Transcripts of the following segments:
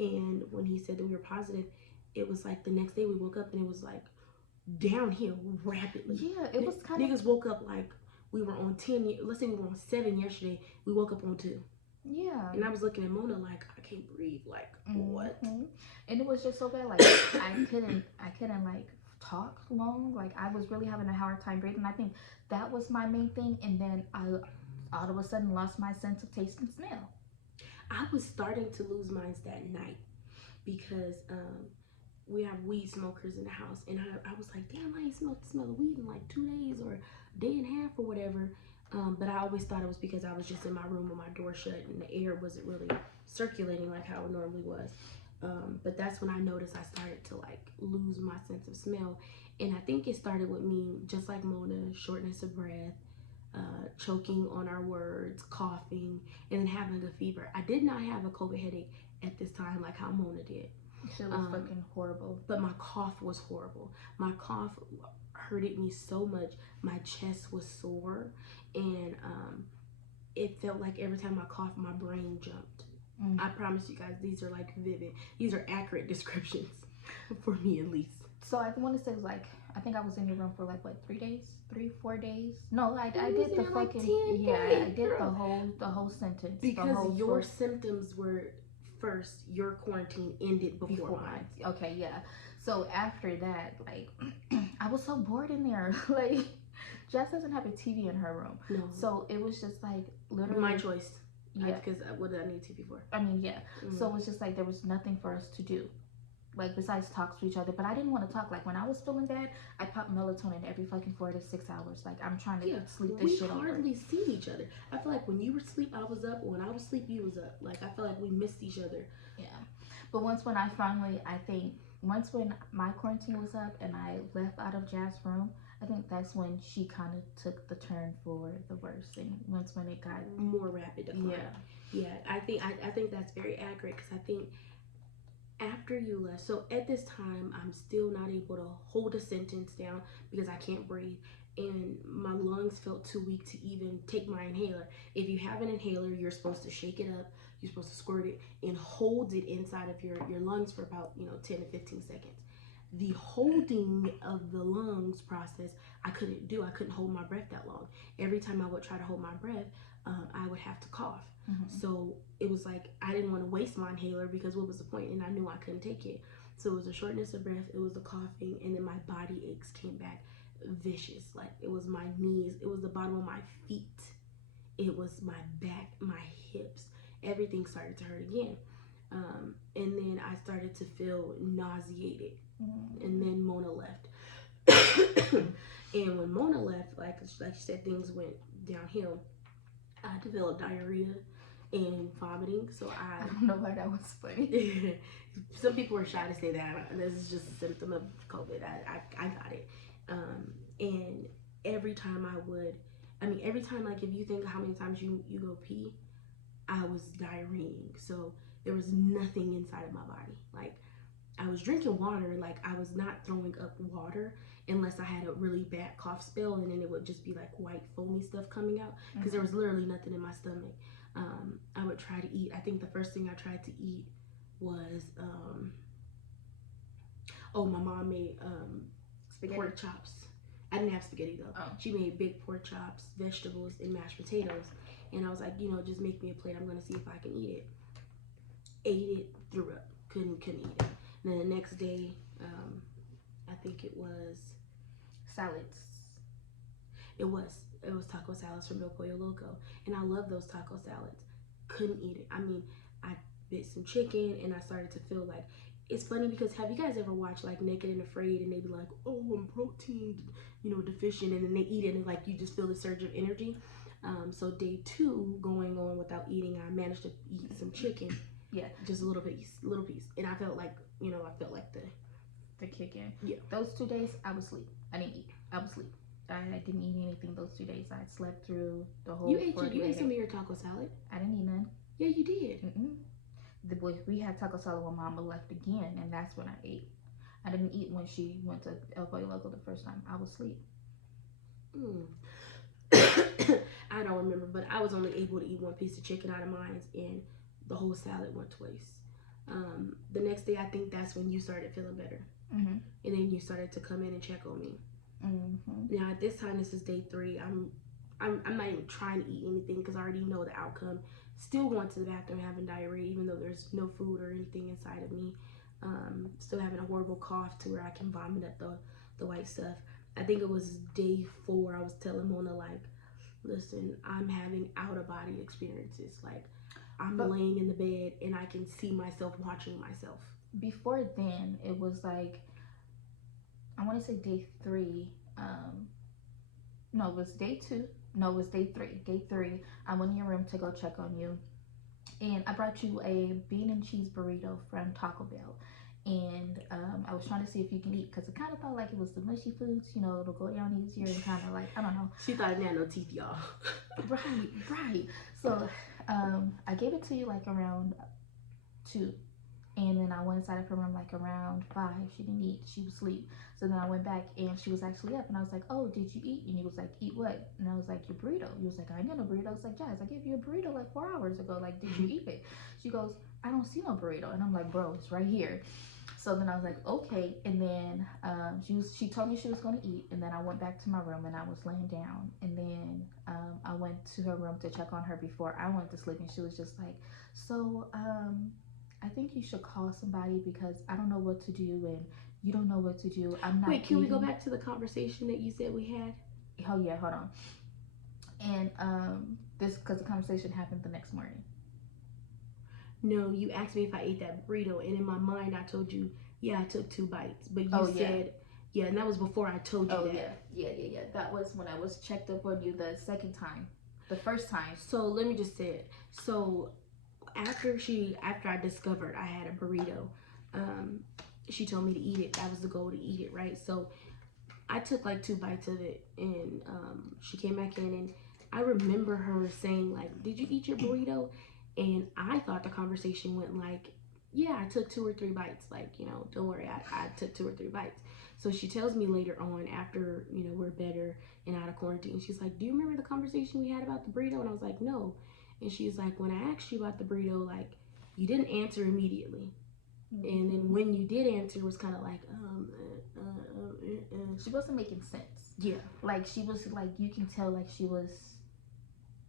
And when he said that we were positive, it was like the next day we woke up and it was like downhill rapidly. Yeah, it was kind Niggas woke up like we were on 10. Let's say we were on 7 yesterday. We woke up on 2. Yeah. And I was looking at Mona like I can't breathe. Like what? And it was just so bad. Like I couldn't like talk long. Like I was really having a hard time breathing. I think that was my main thing. And then I all of a sudden lost my sense of taste and smell. I was starting to lose mine that night because we have weed smokers in the house, and I was like, damn, I ain't smelled the smell of weed in like 2 days or a day and a half or whatever. But I always thought it was because I was just in my room with my door shut and the air wasn't really circulating like how it normally was. But that's when I noticed I started to like lose my sense of smell, and I think it started with me just like Mona, shortness of breath, choking on our words, coughing, and then having a fever. I did not have a COVID headache at this time like how Mona did. Shit was fucking horrible. But my cough was horrible. My cough hurted me so much. My chest was sore, and it felt like every time I coughed, my brain jumped. I promise you guys, these are like vivid. These are accurate descriptions for me at least. So I want to say it was like I think I was in your room for like what 3 days, 3-4 days. No, I did the like fucking 10 yeah. days, I did girl. the whole sentence Because the whole your symptoms were first. Your quarantine ended before mine. Okay, yeah. So after that, like I was so bored in there. Like Jess doesn't have a TV in her room, No. So it was just like literally My choice. Yeah. Because what did I need TV for? I mean, yeah. So it was just like there was nothing for us to do, like besides talk to each other. But I didn't want to talk. Like when I was feeling bad, I popped melatonin every fucking 4 to 6 hours. Like I'm trying to sleep this shit over. We hardly see each other. I feel like when you were asleep, I was up. When I was asleep, you was up. Like I feel like we missed each other. Yeah. But once when I finally, I think once when my quarantine was up and I left out of Jazz's room, I think that's when she kind of took the turn for the worse. And once when it got more rapid decline. Yeah. I think that's very accurate because I think after you left, so at this time I'm still not able to hold a sentence down because I can't breathe, and my lungs felt too weak to even take my inhaler. If you have an inhaler, you're supposed to shake it up, you're supposed to squirt it and hold it inside of your lungs for about 10 to 15 seconds. The holding of the lungs process I couldn't do. I couldn't hold my breath that long. Every time I would try to hold my breath, I would have to cough. So it was like I didn't want to waste my inhaler because what was the point? And I knew I couldn't take it. So it was a shortness of breath, it was the coughing, and then my body aches came back vicious. Like it was my knees, it was the bottom of my feet, it was my back, my hips. Everything started to hurt again. And then I started to feel nauseated. And then Mona left. And when Mona left, like she said, things went downhill. I developed diarrhea and vomiting. So I don't know why that was funny. Some people are shy to say that. This is just a symptom of COVID. I got it. And every time every time, like if you think how many times you go pee, I was diarrheaing. So there was nothing inside of my body. Like I was drinking water, like I was not throwing up water unless I had a really bad cough spell, and then it would just be like white foamy stuff coming out because there was literally nothing in my stomach. I would try to eat. I think the first thing I tried to eat was my mom made pork chops. I didn't have spaghetti though. Oh. She made big pork chops, vegetables, and mashed potatoes. And I was like, just make me a plate. I'm gonna see if I can eat it. Ate it, threw up. Couldn't eat it. And then the next day, I think it was salads. It was taco salads from El Pollo Loco, and I love those taco salads. Couldn't eat it. I mean, I bit some chicken, and I started to feel like it's funny because have you guys ever watched like Naked and Afraid, and they be like, oh, I'm protein, deficient, and then they eat it, and like you just feel the surge of energy. So day 2, going on without eating, I managed to eat some chicken. Yeah, just a little piece, and I felt like the kick in. Yeah, those 2 days I was asleep. I didn't eat. I was asleep. I didn't eat anything those 2 days. I slept through the whole. You ate some of your taco salad. I didn't eat none. Yeah, you did. We had taco salad when Mama left again, and that's when I ate. I didn't eat when she went to El Pollo Loco the first time. I was asleep. I don't remember, but I was only able to eat one piece of chicken out of mine, and the whole salad went to waste. The next day, I think that's when you started feeling better, Mm-hmm. and then you started to come in and check on me. Mm-hmm. Now at this time, this is day 3. I'm not even trying to eat anything because I already know the outcome. Still going to the bathroom having diarrhea, even though there's no food or anything inside of me. Still having a horrible cough to where I can vomit up the white stuff. I think it was day 4. I was telling Mona, like, listen, I'm having out of body experiences. Like, I'm But laying in the bed and I can see myself watching myself. before then, it was like, I want to say day 3. Um, no, it was day 2. No, it was day 3. Day 3, I went in your room to go check on you, and I brought you a bean and cheese burrito from Taco Bell. And I was trying to see if you can eat because I kind of felt like it was the mushy foods, it'll go down easier and kind of like, I don't know. She thought it had no teeth, y'all. Right, right. So I gave it to you like around 2. And then I went inside of her room like around 5. She didn't eat. She was asleep. So then I went back and she was actually up. And I was like, oh, did you eat? And he was like, eat what? And I was like, your burrito. He was like, I ain't got no burrito. I was like, Jazz, I gave you a burrito like 4 hours ago. Like, did you eat it? She goes, I don't see no burrito. And I'm like, bro, it's right here. So then I was like, okay. And then she told me she was going to eat. And then I went back to my room and I was laying down. And then I went to her room to check on her before I went to sleep. And she was just like, so I think you should call somebody because I don't know what to do and you don't know what to do. I'm not. Wait, can we go back to the conversation that you said we had? Oh yeah, hold on. And this because the conversation happened the next morning. No, you asked me if I ate that burrito, and in my mind I told you, yeah, I took 2 bites. But you said, yeah, and that was before I told you that. Yeah. That was when I was checked up on you the second time. The first time. So let me just say it. So after I discovered I had a burrito, she told me to eat it. That was the goal, to eat it, right? So I took like 2 bites of it, and she came back in, and I remember her saying like, did you eat your burrito? And I thought the conversation went like, yeah, I took 2 or 3 bites, like, don't worry, I took 2 or 3 bites. So she tells me later on, after we're better and out of quarantine, she's like, do you remember the conversation we had about the burrito? And I was like, no. And she's like, when I asked you about the burrito, like, you didn't answer immediately. And then when you did answer, it was kind of like, She wasn't making sense. Yeah. Like, she was, like, you can tell, like, she was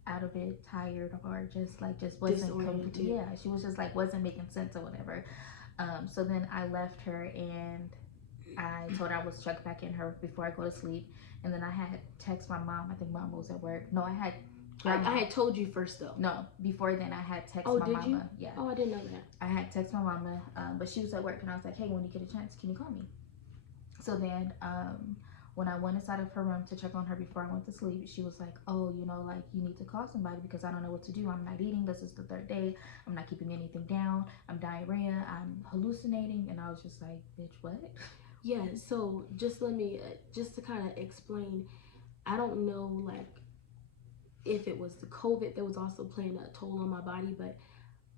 out of it, tired, or just wasn't, yeah, she was just, like, wasn't making sense or whatever. So then I left her, and I told her I was check back in her before I go to sleep. And then I had text my mom. I think mom was at work. No, I had told you first though. No, before then I had text my mama. Oh, did you? Yeah. Oh, I didn't know that. I had text my mama, but she was at work, and I was like, hey, when you get a chance, can you call me? So then when I went inside of her room to check on her before I went to sleep, she was like, oh, like, you need to call somebody because I don't know what to do. I'm not eating. This is the 3rd day. I'm not keeping anything down. I'm diarrhea. I'm hallucinating. And I was just like, bitch, what? Yeah, so just to kind of explain, I don't know, like, if it was the COVID that was also playing a toll on my body, but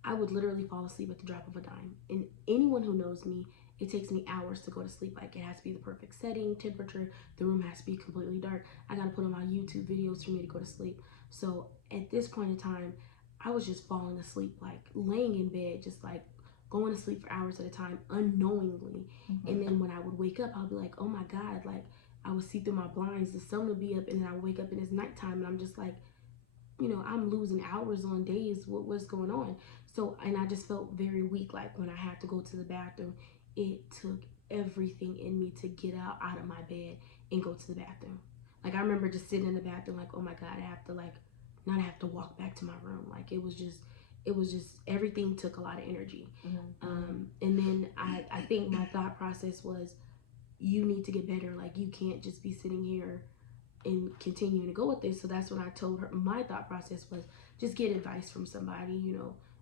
I would literally fall asleep at the drop of a dime. And anyone who knows me, it takes me hours to go to sleep. Like, it has to be the perfect setting, temperature, the room has to be completely dark. I gotta put on my YouTube videos for me to go to sleep. So at this point in time, I was just falling asleep, like laying in bed, just like going to sleep for hours at a time unknowingly. And then when I would wake up, I'll be like, oh my God, like I would see through my blinds, the sun would be up, and then I would wake up and it's nighttime, and I'm just like, I'm losing hours on days. What's going on? So, and I just felt very weak. Like when I had to go to the bathroom, it took everything in me to get out of my bed and go to the bathroom. Like I remember just sitting in the bathroom, like, oh my God, I have to not have to walk back to my room. Like it was just everything took a lot of energy. And then I think my thought process was, you need to get better. Like you can't just be sitting here and continuing to go with this. So that's what I told her. My thought process was just get advice from somebody,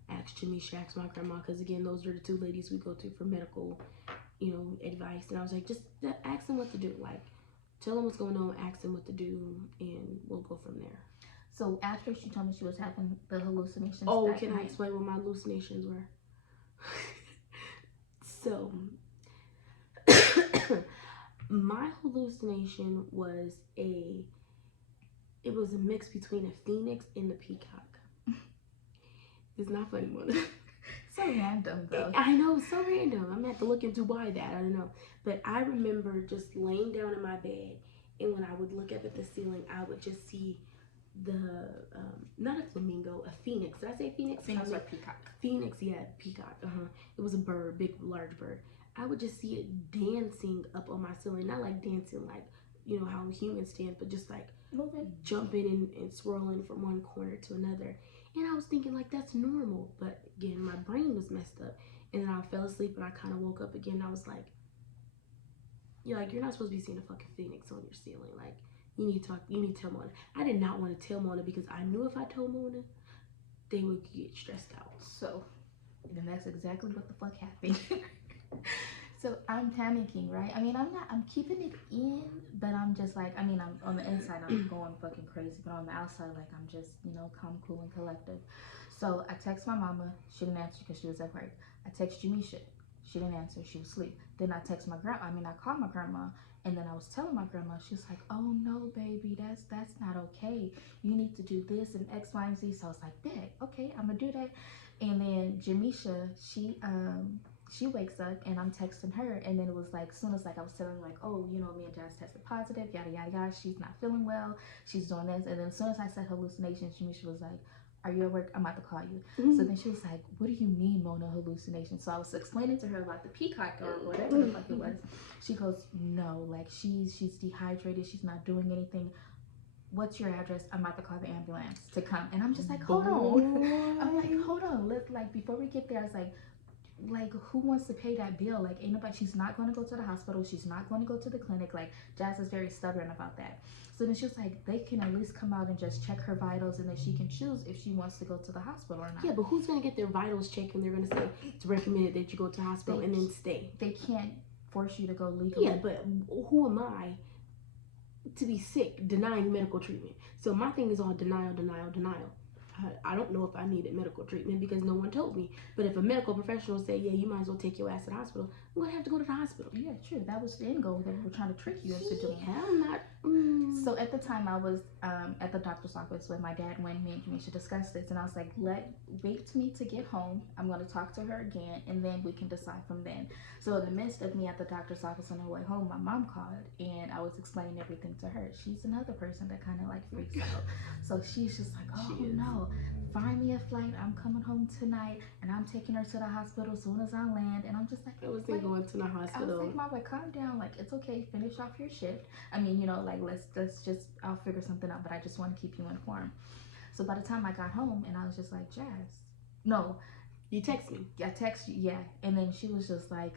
ask Jamisha, ask my grandma, because again, those are the 2 ladies we go to for medical, advice. And I was like, just ask them what to do. Like, tell them what's going on, ask them what to do, and we'll go from there. So after she told me she was having the hallucinations. Oh, can I explain what my hallucinations were? So, my hallucination was a mix between a phoenix and a peacock. It's not funny, Mona. So random though. I know, it's so random. I'm gonna have to look into why that. I don't know. But I remember just laying down in my bed, and when I would look up at the ceiling, I would just see the not a flamingo, a phoenix. Did I say phoenix? Phoenix or peacock? Phoenix, yeah, peacock. It was a bird, big, large bird. I would just see it dancing up on my ceiling, not like dancing like how humans dance, but just like Moving. jumping and swirling from one corner to another. And I was thinking like that's normal, but again, my brain was messed up. And then I fell asleep and I kind of woke up again. And I was like, you're not supposed to be seeing a fucking phoenix on your ceiling. Like, you need to talk. You need to tell Mona. I did not want to tell Mona because I knew if I told Mona, they would get stressed out. So, then that's exactly what the fuck happened. So I'm panicking, right? I mean, I'm keeping it in, but I'm just like, I mean, I'm on the inside, I'm going fucking crazy, but on the outside, like, I'm just, calm, cool, and collected. So I text my mama, she didn't answer because she was at work. I text Jamisha, she didn't answer, she was asleep. Then I text I called my grandma, and then I was telling my grandma, she was like, oh no, baby, that's not okay. You need to do this and X, Y, and Z. So I was like, bet, okay, I'm gonna do that. And then Jamisha, she wakes up and I'm texting her, and then it was like, as soon as like I was telling her like, oh, me and Jazz tested positive, yada yada yada, she's not feeling well, she's doing this. And then as soon as I said hallucinations, Jamisha was like, are you at work? I'm about to call you. Mm-hmm. So then she was like, what do you mean, Mona, hallucination? So I was explaining to her about the peacock or whatever the fuck it was. She goes, no, like she's dehydrated, she's not doing anything. What's your address? I'm about to call the ambulance to come. And I'm just like, hold on. I'm like, hold on. Before we get there, I was like, who wants to pay that bill? Like, ain't nobody. She's not going to go to the hospital. She's not going to go to the clinic. Like, Jazz is very stubborn about that. So then she was like, they can at least come out and just check her vitals, and then she can choose if she wants to go to the hospital or not. Yeah, but who's going to get their vitals checked and they're going to say it's recommended that you go to the hospital and then stay? They can't force you to go legally. Yeah, but who am I to be sick denying medical treatment? So my thing is all denial. I don't know if I needed medical treatment because no one told me. But if a medical professional said, yeah, you might as well take your ass to the hospital, I'm going to have to go to the hospital. Yeah, true. That was the end goal that we were trying to trick you into doing. Yeah, I'm not. So at the time, I was at the doctor's office with my dad when me and Jamisha discussed this. And I was like, wait me to get home. I'm going to talk to her again, and then we can decide from then. So in the midst of me at the doctor's office on the way home, my mom called, and I was explaining everything to her. She's another person that kind of like freaks out. So she's just like, oh no, find me a flight. I'm coming home tonight, and I'm taking her to the hospital as soon as I land. And I'm just like, I was going to the hospital. I was like, Mama, calm down. Like, it's okay. Finish off your shift. I mean, like, let's just, I'll figure something out. But I just want to keep you informed. So by the time I got home, and I was just like, Jazz, no. You text me. I text you, yeah. And then she was just like,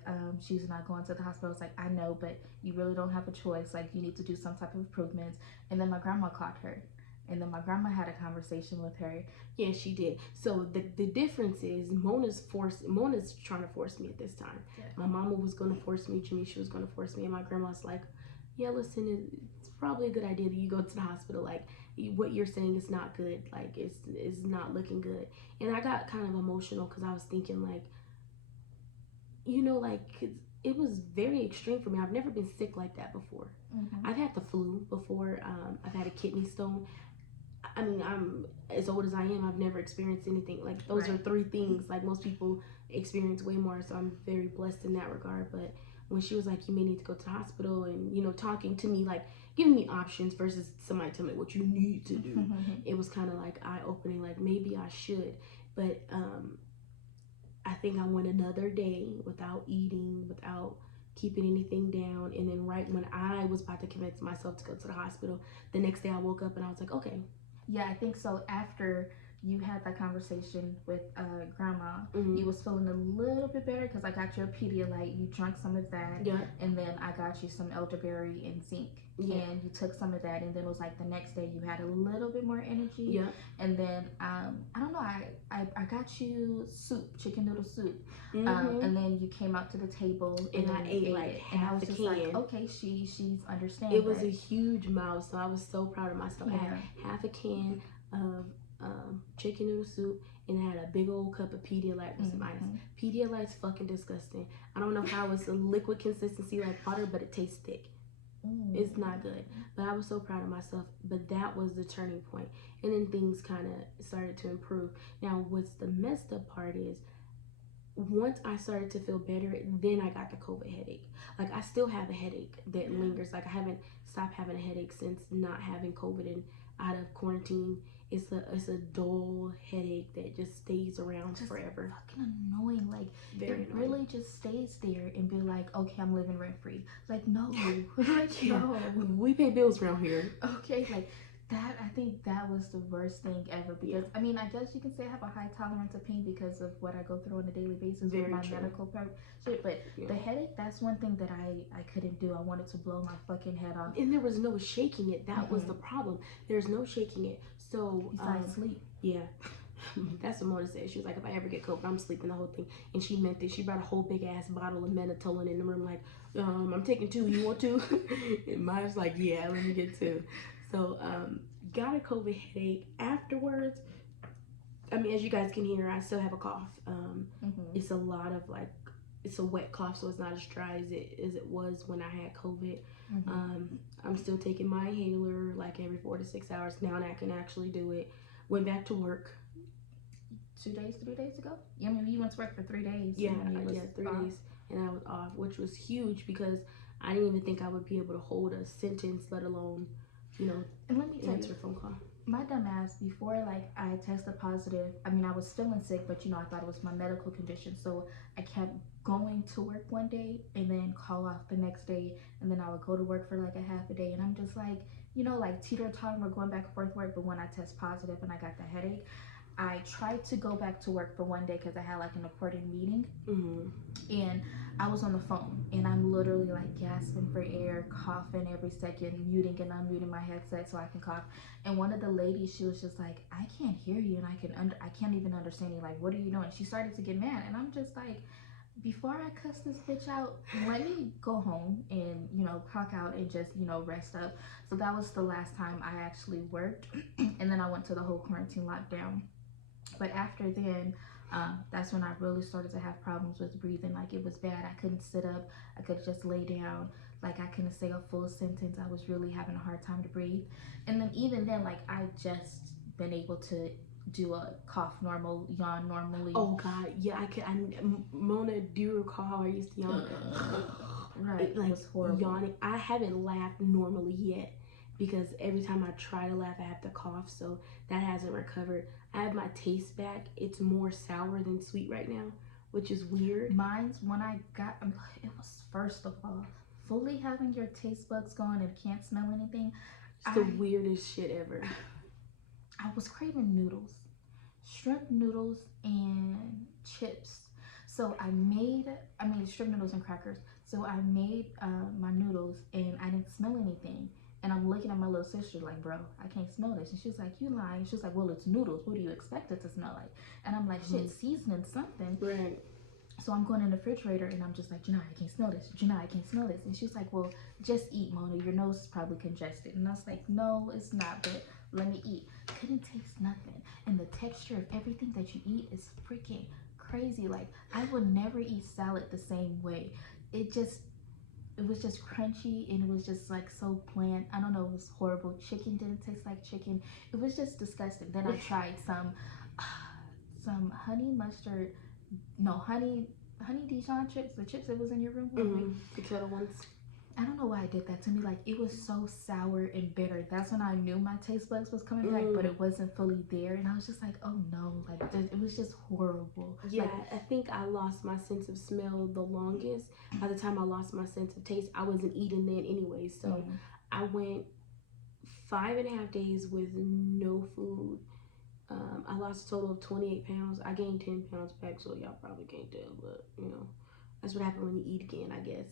she's not going to the hospital. I was like, I know, but you really don't have a choice. Like, you need to do some type of improvements. And then my grandma caught her. And then my grandma had a conversation with her. Yeah, she did. So the difference is Mona's trying to force me at this time. Yeah. My mama was going to force me. Jamisha was going to force me. And my grandma's like, yeah, listen, it's probably a good idea that you go to the hospital. Like, what you're saying is not good. Like, it's not looking good. And I got kind of emotional because I was thinking, like, it was very extreme for me. I've never been sick like that before. Mm-hmm. I've had the flu before. I've had a kidney stone. I mean, I'm as old as I am. I've never experienced anything like those. Right. Are 3 things. Like, most people experience way more. So I'm very blessed in that regard. But when she was like, you may need to go to the hospital, and talking to me, like giving me options versus somebody telling me what you need to do, it was kind of like eye-opening. Like, maybe I should. But I think I went another day without eating, without keeping anything down, and then right when I was about to convince myself to go to the hospital, the next day I woke up and I was like, okay. Yeah, I think so. After you had that conversation with grandma, mm-hmm. you was feeling a little bit better because I got you a Pedialyte. You drank some of that, yeah. And then I got you some elderberry and zinc, yeah. And you took some of that, and then it was like the next day you had a little bit more energy, yeah. And then I don't know, I got you soup, chicken noodle soup, mm-hmm. And then you came out to the table and I ate like half a can. Like, okay, she's understanding. It was a huge mouth, so I was so proud of myself. Yeah. I had half a can of chicken noodle soup, and I had a big old cup of Pedialyte with some ice. Pedialyte's fucking disgusting. I don't know how it's a liquid consistency like water, but it tastes thick. It's not good. But I was so proud of myself. But that was the turning point. And then things kind of started to improve. Now, what's the messed up part is once I started to feel better, then I got the COVID headache. Like I still have a headache that lingers. Like I haven't stopped having a headache since not having COVID and out of quarantine. It's a dull headache that just stays around Just forever. fucking annoying. Like Very it annoying. really just stays there and be like, okay, I'm living rent free. Like no, like Yeah, no. we pay bills around here. Okay, like that. I think that was the worst thing ever Yeah, because I mean, I guess you can say I have a high tolerance of pain because of what I go through on a daily basis with very my true. medical shit. But Yeah. the headache, that's one thing that I couldn't do. I wanted to blow my fucking head off. And there was no shaking it. That was Mm-mm. the problem. There's no shaking it. So, Besides sleep. yeah. That's what Mona said. She was like, if I ever get COVID, I'm sleeping the whole thing. And she meant it. She brought a whole big ass bottle of Menatoline in the room, like, I'm taking two. You want two? And Maya's like, yeah, let me get two. So, got a COVID headache afterwards. I mean, as you guys can hear, I still have a cough. Mm-hmm. It's a lot of like, it's a wet cough, so it's not as dry as it was when I had COVID. Mm-hmm. I'm still taking my inhaler like every 4 to 6 hours now, and I can actually do it. Went back to work. 2 days, 3 days ago. Yeah, I mean, you went to work for 3 days. Yeah, And then you was yeah, three off. days, and I was off, which was huge because I didn't even think I would be able to hold a sentence, let alone, you know, And let me tell answer you, a phone call. my dumb ass, before like I tested positive, I mean I was feeling sick, but I thought it was my medical condition. So I kept going to work one day and then call off the next day, and then I would go to work for like a half a day, and I'm just like, like teeter totter, we're going back and forth work. But when I test positive and I got the headache, I tried to go back to work for one day because I had like an important meeting, Mm-hmm. and I was on the phone and I'm literally like gasping for air, coughing every second, muting and unmuting my headset so I can cough. And one of the ladies, she was just like, I can't hear you and I can't even understand you. Like, what are you doing? She started to get mad, and I'm just like, before I cuss this bitch out, let me go home and clock out and just rest up. So that was the last time I actually worked, and then I went to the whole quarantine lockdown. But after then, that's when I really started to have problems with breathing. Like it was bad. I couldn't sit up. I could just lay down. Like I couldn't say a full sentence. I was really having a hard time to breathe. And then even then, like I just been able to do a cough normal, yawn normally. Oh God, yeah, I can. Mona, do you recall how I used to yawn? Right, It, it like was horrible. yawning. I haven't laughed normally yet because every time I try to laugh, I have to cough. So that hasn't recovered. I have my taste back. It's more sour than sweet right now, which is weird. Mine's when I got it was first of all fully having your taste buds gone and can't smell anything. It's the weirdest shit ever. I was craving noodles, shrimp noodles and chips. So I made shrimp noodles and crackers. So I made my noodles and I didn't smell anything. And I'm looking at my little sister like, bro, I can't smell this. And she's like, you lying. She's like, well, it's noodles. What do you expect it to smell like? And I'm like, shit, seasoning something. Right. So I'm going in the refrigerator and I'm just like, Janai, I can't smell this. Janai, I can't smell this. And she's like, well, just eat, Mona. Your nose is probably congested. And I was like, no, it's not, but let me eat. Couldn't taste nothing. And the texture of everything that you eat is freaking crazy. Like, I would never eat salad the same way. It was just crunchy and it was just like so bland. I don't know, it was horrible. Chicken didn't taste like chicken. It was just disgusting. Then I tried some honey mustard, no, honey Dijon chips, the chips that was in your room. The kettle ones. I don't know why I did that to me. Like it was so sour and bitter. That's when I knew my taste buds was coming back, but it wasn't fully there. And I was just like, oh no, like it was just horrible. Yeah, like, I think I lost my sense of smell the longest. By the time I lost my sense of taste, I wasn't eating then anyway. So I went 5.5 days with no food. I lost a total of 28 pounds. I gained 10 pounds back, so y'all probably can't tell, but that's what happened when you eat again, I guess.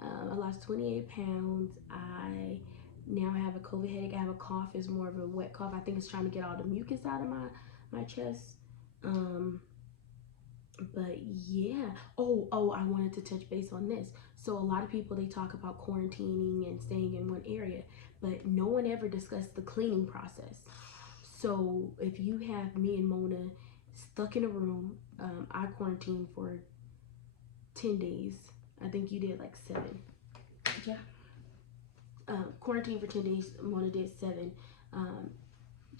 I lost 28 pounds. I now have a COVID headache. I have a cough. It's more of a wet cough. I think it's trying to get all the mucus out of my chest. But yeah. Oh, I wanted to touch base on this. So a lot of people, they talk about quarantining and staying in one area, but no one ever discussed the cleaning process. So if you have me and Mona stuck in a room, I quarantined for 10 days. I think you did like 7. Yeah. Quarantine for 10 days. Mona did 7.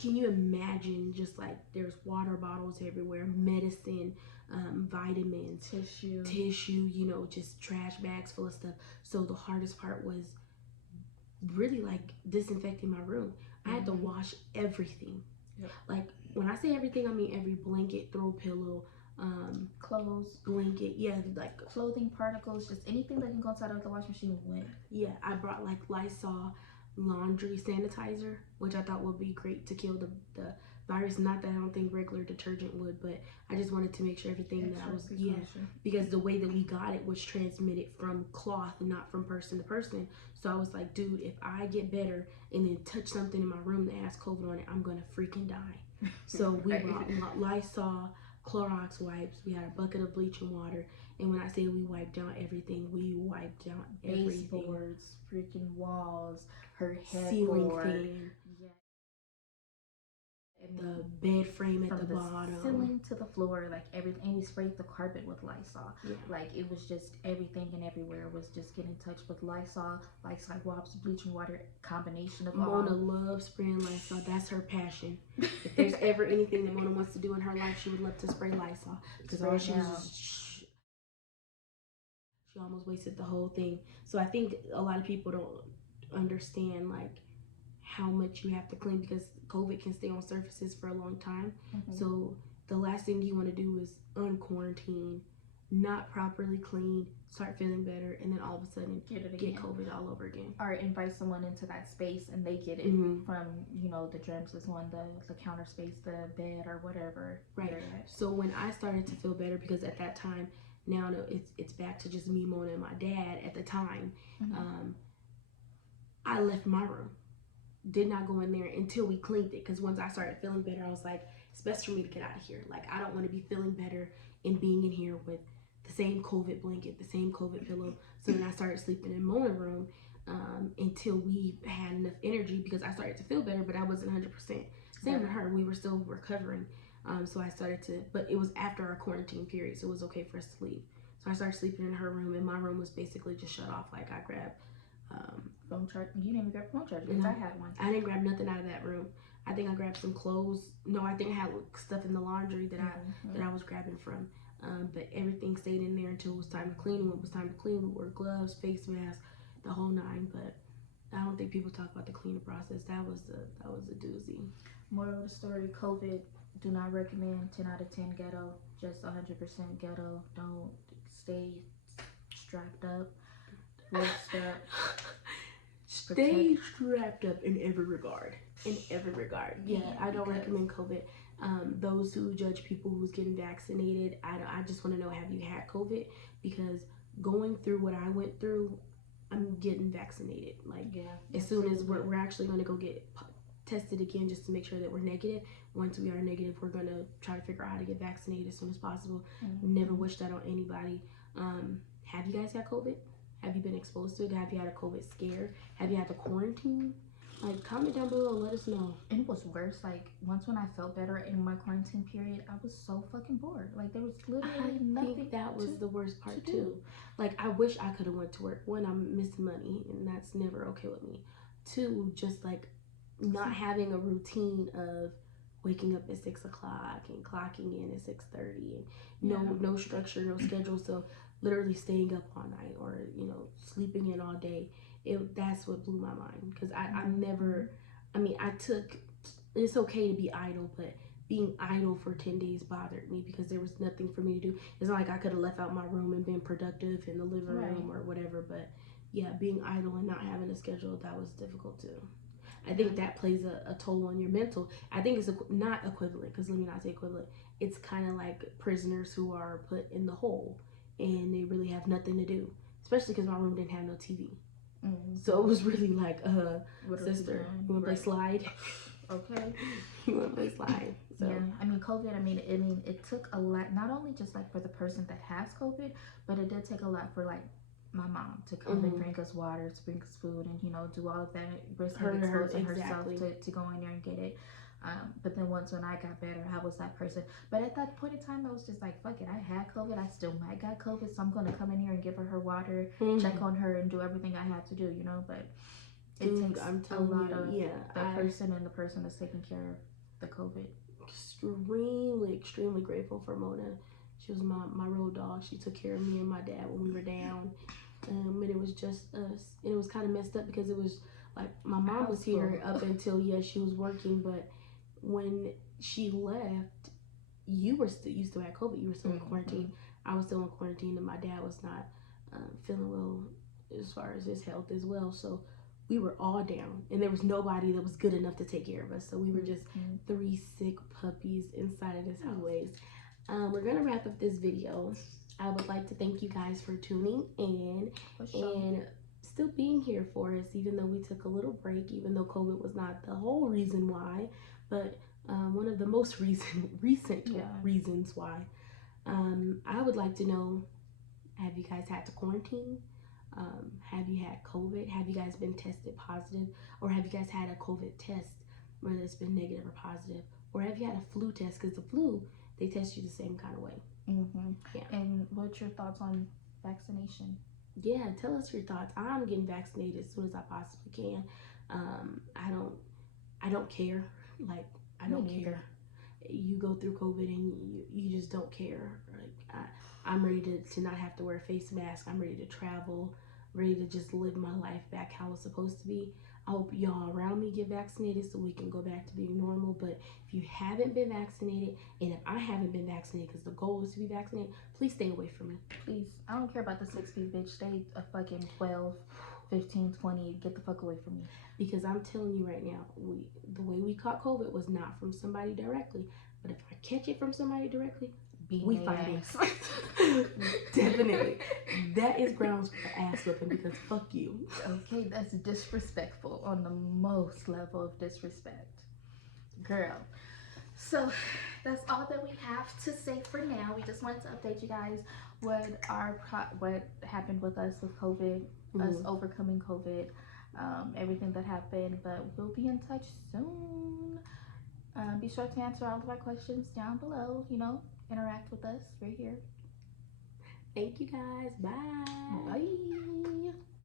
can you imagine just like there's water bottles everywhere, medicine, vitamins, tissue, you know, just trash bags full of stuff. So the hardest part was really like disinfecting my room. I had to wash everything. Yep. Like when I say everything, I mean every blanket, throw pillow, clothes, blanket, yeah, like clothing particles, just anything that can go inside of the washing machine went. Yeah, I brought like Lysol laundry sanitizer, which I thought would be great to kill the virus. Not that I don't think regular detergent would, but I just wanted to make sure everything that I was because the way that we got it was transmitted from cloth, not from person to person. So I was like, dude, if I get better and then touch something in my room that has COVID on it, I'm gonna freaking die. So we brought Lysol, Clorox wipes. We had a bucket of bleaching water. And when I say we wiped down everything, we wiped down everything. Baseboards, freaking walls, her ceiling headboard, fan, the bed frame at the bottom, ceiling to the floor, like everything. And we sprayed the carpet with Lysol. Yeah. Like it was just everything and everywhere was just getting touched with Lysol, like sidewalks, bleaching water, combination of Mona loves spraying Lysol. That's her passion. If there's ever anything that Mona wants to do in her life, she would love to spray Lysol because all she was just, she almost wasted the whole thing. So I think a lot of people don't understand like how much you have to clean because COVID can stay on surfaces for a long time. So the last thing you want to do is unquarantine, not properly clean, start feeling better, and then all of a sudden get COVID all over again. Or invite someone into that space and they get it from, you know, the germs that's on the counter space, the bed or whatever. Right. So when I started to feel better, because at that time, now it's back to just me, Mona, and my dad at the time, I left my room. Did not go in there until we cleaned it, because once I started feeling better, I was like, it's best for me to get out of here. Like, I don't want to be feeling better and being in here with the same COVID blanket, the same COVID pillow. So then I started sleeping in Mona's room until we had enough energy, because I started to feel better, but I wasn't 100%. Same with her, we were still recovering. So I started to, but it was after our quarantine period, so it was okay for us to sleep. So I started sleeping in her room, and my room was basically just shut off. Like, I grabbed phone charger. You didn't even grab phone charger because I had one. I didn't grab nothing out of that room. I think I grabbed some clothes. No, I think I had stuff in the laundry that I was grabbing from. But everything stayed in there until it was time to clean. And when it was time to clean, we wore gloves, face masks, the whole nine. But I don't think people talk about the cleaning process. That was a doozy. Moral of the story: COVID. Do not recommend. 10 out of 10 ghetto. Just 100% ghetto. Don't stay strapped up. Stay strapped up in every regard. In every regard. Yeah, I don't recommend COVID. Those who judge people who's getting vaccinated, I just want to know, have you had COVID? Because going through what I went through, I'm getting vaccinated. Like, as soon as we're actually going to go get tested again just to make sure that we're negative. Once we are negative, we're going to try to figure out how to get vaccinated as soon as possible. Never wish that on anybody. Have you guys had COVID? Have you been exposed to it? Have you had a COVID scare? Have you had the quarantine? Like, comment down below and let us know. And it was worse. Like, once when I felt better in my quarantine period, I was so fucking bored. Like, there was literally nothing. I think that was the worst part too. Like, I wish I could have went to work. One, I'm missing money, and that's never okay with me. Two, just like not having a routine of waking up at 6 o'clock and clocking in at 6:30, and no structure, no schedule. So literally staying up all night, or sleeping in all day. That's what blew my mind, because I never, it's okay to be idle, but being idle for 10 days bothered me because there was nothing for me to do. It's not like I could have left out my room and been productive in the living room or whatever, but yeah, being idle and not having a schedule, that was difficult too. I think that plays a toll on your mental. I think it's not equivalent, because let me not say equivalent. It's kind of like prisoners who are put in the hole and they really have nothing to do, especially because my room didn't have no TV. So it was really like, sister, you want to play slide? Okay. You want to play slide? So. Yeah, I mean, COVID, it took a lot, not only just like for the person that has COVID, but it did take a lot for like my mom to come and bring us water, to bring us food, and do all of that, risking exposing herself to go in there and get it. But then once when I got better, I was that person. But at that point in time, I was just like, fuck it, I had COVID, I still might got COVID, so I'm going to come in here and give her water, check on her, and do everything I have to do, but it takes a lot of the person and the person that's taking care of the COVID. Extremely grateful for Mona. She was my road dog. She took care of me and my dad when we were down. And it was just us. And it was kind of messed up because it was like my mom was here up until, yeah, she was working. But when she left, you still had COVID. You were still in quarantine. I was still in quarantine, and my dad was not feeling well as far as his health as well. So we were all down, and there was nobody that was good enough to take care of us. So we were just three sick puppies inside of this house. We're gonna wrap up this video. I would like to thank you guys for tuning in and still being here for us, even though we took a little break, even though COVID was not the whole reason why, but one of the most recent reasons why. I would like to know, have you guys had to quarantine? Have you had COVID? Have you guys been tested positive? Or have you guys had a COVID test, whether it's been negative or positive? Or have you had a flu test? Because the flu, they test you the same kind of way. Yeah. And what's your thoughts on vaccination? Yeah, tell us your thoughts. I'm getting vaccinated as soon as I possibly can. I don't care. Like, I don't care. You go through COVID and you just don't care. Like, I'm ready to not have to wear a face mask. I'm ready to travel, ready to just live my life back how it's supposed to be. I hope y'all around me get vaccinated so we can go back to being normal. But if you haven't been vaccinated, and if I haven't been vaccinated, because the goal is to be vaccinated, please stay away from me. Please. I don't care about the 6 feet, bitch. Stay a fucking 12, 15, 20. Get the fuck away from me. Because I'm telling you right now, the way we caught COVID was not from somebody directly. But if I catch it from somebody directly, we fighting. Definitely. That is grounds for ass whipping, because fuck you. Okay, that's disrespectful on the most level of disrespect. Girl. So that's all that we have to say for now. We just wanted to update you guys what happened with us with COVID, us overcoming COVID, everything that happened. But we'll be in touch soon. Be sure to answer all of our questions down below. Interact with us. We're here. Thank you guys. Bye. Bye.